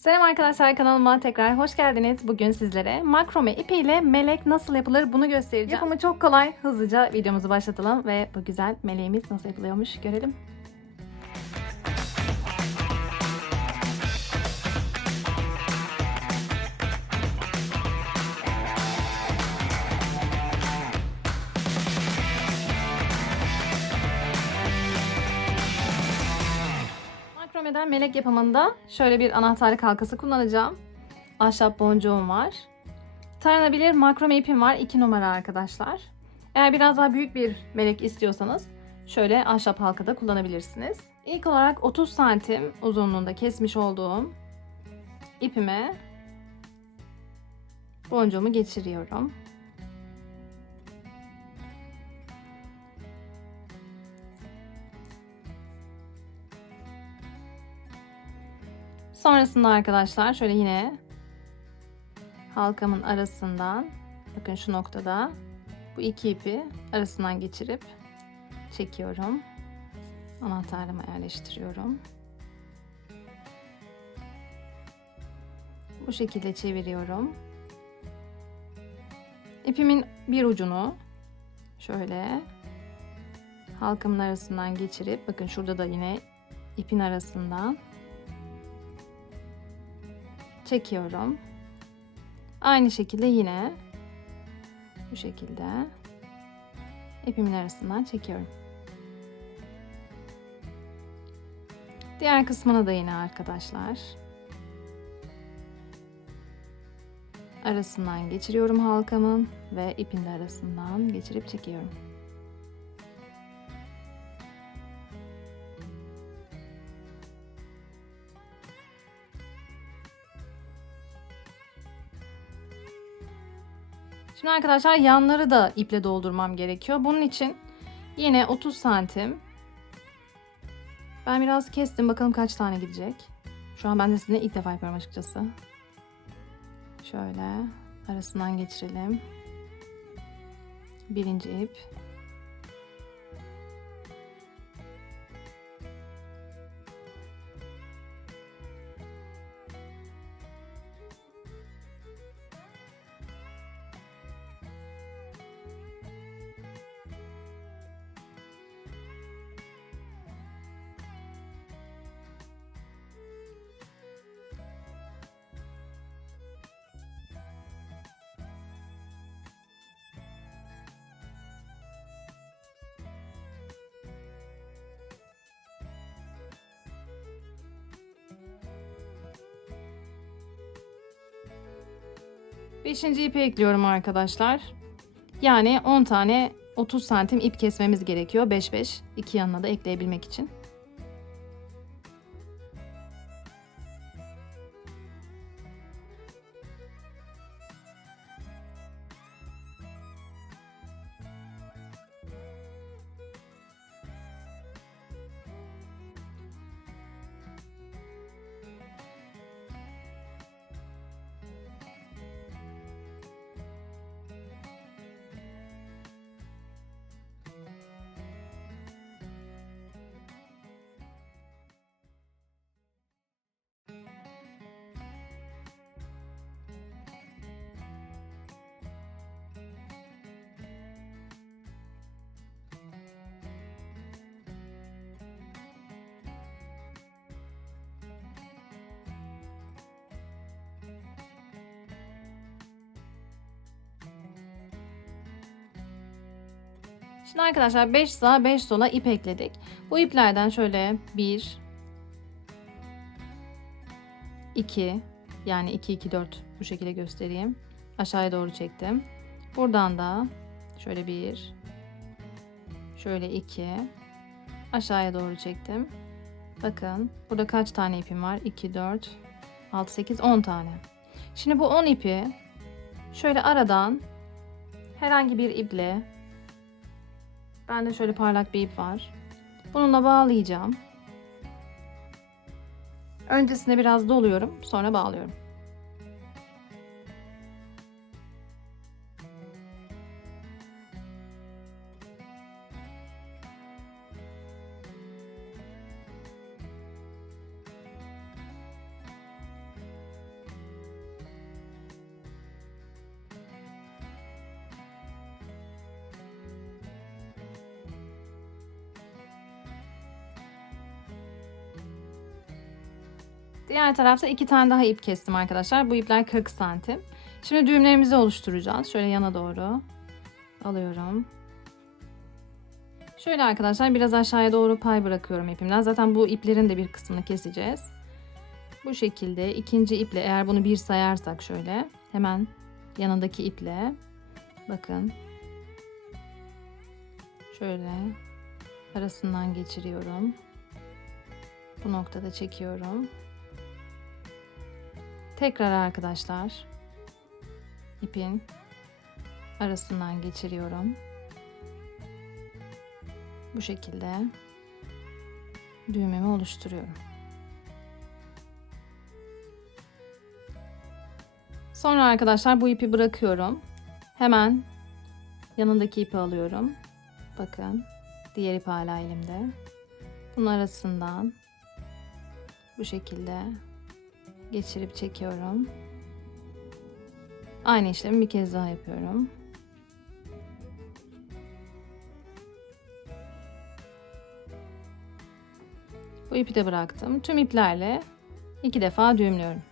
Selam arkadaşlar, kanalıma tekrar hoş geldiniz. Bugün sizlere makrome ipiyle melek nasıl yapılır bunu göstereceğim. Yapımı çok kolay. Hızlıca videomuzu başlatalım ve bu güzel meleğimiz nasıl yapılıyormuş görelim. Makromeden melek yapımında şöyle bir anahtarlık halkası kullanacağım. Ahşap boncuğum var. Taranabilir makrome ipim var, 2 numara arkadaşlar. Eğer biraz daha büyük bir melek istiyorsanız şöyle ahşap halkada kullanabilirsiniz. İlk olarak 30 santim uzunluğunda kesmiş olduğum ipime boncuğumu geçiriyorum. Sonrasında arkadaşlar şöyle yine halkamın arasından, bakın şu noktada bu iki ipi arasından geçirip çekiyorum. Anahtarlığıma yerleştiriyorum. Bu şekilde çeviriyorum. İpimin bir ucunu şöyle halkamın arasından geçirip, bakın şurada da yine ipin arasından çekiyorum. Aynı şekilde yine bu şekilde ipimin arasından çekiyorum. Diğer kısmına da yine arkadaşlar arasından geçiriyorum halkamın ve ipin de arasından geçirip çekiyorum. Şimdi arkadaşlar yanları da iple doldurmam gerekiyor. Bunun için yine 30 santim. Ben biraz kestim. Bakalım kaç tane gidecek. Şu an ben de sizinle ilk defa yapıyorum açıkçası. Şöyle arasından geçirelim. Birinci ip. Beşinci ipi ekliyorum arkadaşlar. Yani 10 tane 30 santim ip kesmemiz gerekiyor. 5-5. İki yanına da ekleyebilmek için. Şimdi arkadaşlar 5 sağa 5 sola ip ekledik. Bu iplerden şöyle 1, 2, yani 2, 2, 4 bu şekilde göstereyim. Aşağıya doğru çektim. Buradan da şöyle 1, şöyle 2, aşağıya doğru çektim. Bakın burada kaç tane ipim var? 2, 4, 6, 8, 10 tane. Şimdi bu 10 ipi şöyle aradan herhangi bir iple, bende şöyle parlak bir ip var, bununla bağlayacağım. Öncesinde biraz doluyorum, sonra bağlıyorum. Diğer tarafta 2 tane daha ip kestim arkadaşlar. Bu ipler 40 santim. Şimdi düğümlerimizi oluşturacağız. Şöyle yana doğru alıyorum. Şöyle arkadaşlar biraz aşağıya doğru pay bırakıyorum ipimden. Zaten bu iplerin de bir kısmını keseceğiz. Bu şekilde ikinci iple, eğer bunu 1 sayarsak şöyle hemen yanındaki iple bakın şöyle arasından geçiriyorum. Bu noktada çekiyorum. Tekrar arkadaşlar ipin arasından geçiriyorum. Bu şekilde düğümümü oluşturuyorum. Sonra arkadaşlar bu ipi bırakıyorum. Hemen yanındaki ipi alıyorum. Bakın diğer ip hala elimde. Bunun arasından bu şekilde geçirip çekiyorum. Aynı işlemi bir kez daha yapıyorum. Bu ipi de bıraktım. Tüm iplerle 2 defa düğümlüyorum.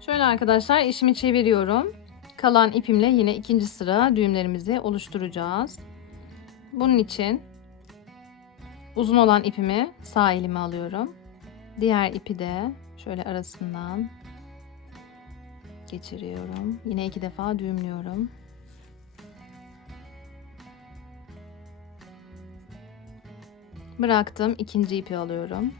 Şöyle arkadaşlar işimi çeviriyorum. Kalan ipimle yine ikinci sıra düğümlerimizi oluşturacağız. Bunun için uzun olan ipimi sağ elime alıyorum. Diğer ipi de şöyle arasından geçiriyorum. Yine 2 defa düğümlüyorum. Bıraktım. İkinci ipi alıyorum.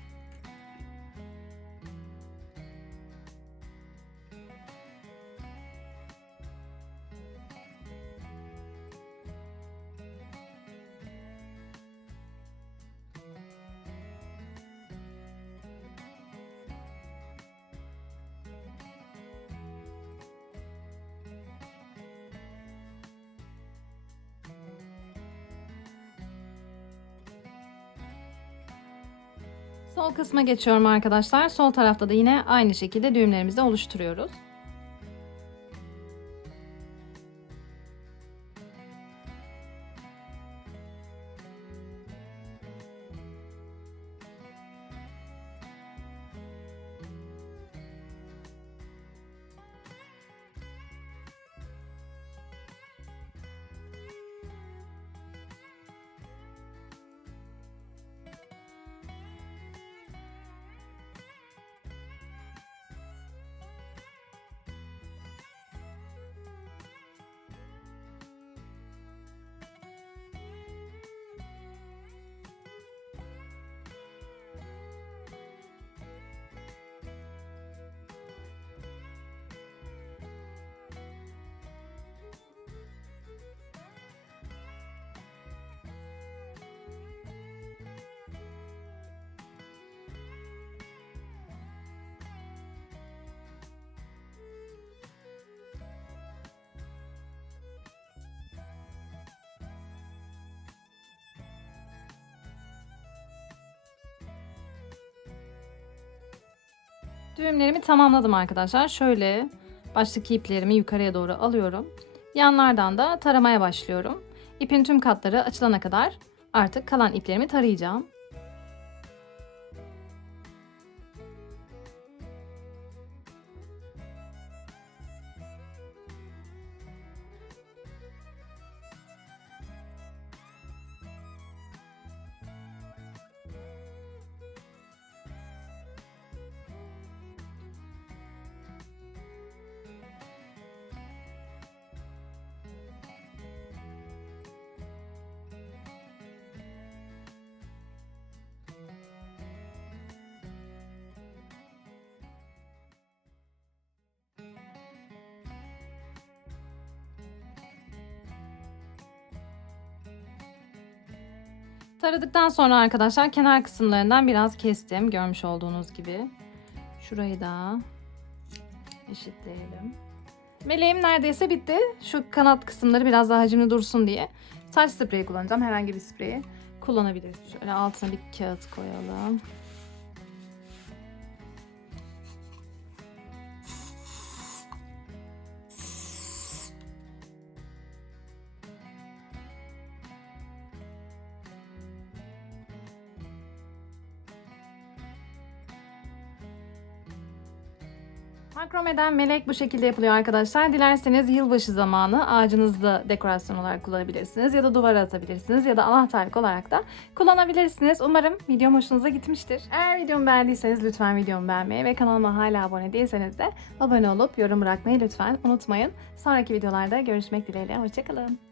Sol kısma geçiyorum arkadaşlar. Sol tarafta da yine aynı şekilde düğümlerimizi oluşturuyoruz. Düğümlerimi tamamladım arkadaşlar. Şöyle baştaki iplerimi yukarıya doğru alıyorum. Yanlardan da taramaya başlıyorum. İpin tüm katları açılana kadar artık kalan iplerimi tarayacağım. Taradıktan sonra arkadaşlar kenar kısımlarından biraz kestim. Görmüş olduğunuz gibi. Şurayı da eşitleyelim. Meleğim neredeyse bitti. Şu kanat kısımları biraz daha hacimli dursun diye saç spreyi kullanacağım. Herhangi bir spreyi kullanabiliriz. Şöyle altına bir kağıt koyalım. Makromeden melek bu şekilde yapılıyor arkadaşlar. Dilerseniz yılbaşı zamanı ağacınızda dekorasyon olarak kullanabilirsiniz. Ya da duvara asabilirsiniz. Ya da anahtarlık olarak da kullanabilirsiniz. Umarım videom hoşunuza gitmiştir. Eğer videomu beğendiyseniz lütfen videomu beğenmeyi ve kanalıma hala abone değilseniz de abone olup yorum bırakmayı lütfen unutmayın. Sonraki videolarda görüşmek dileğiyle. Hoşçakalın.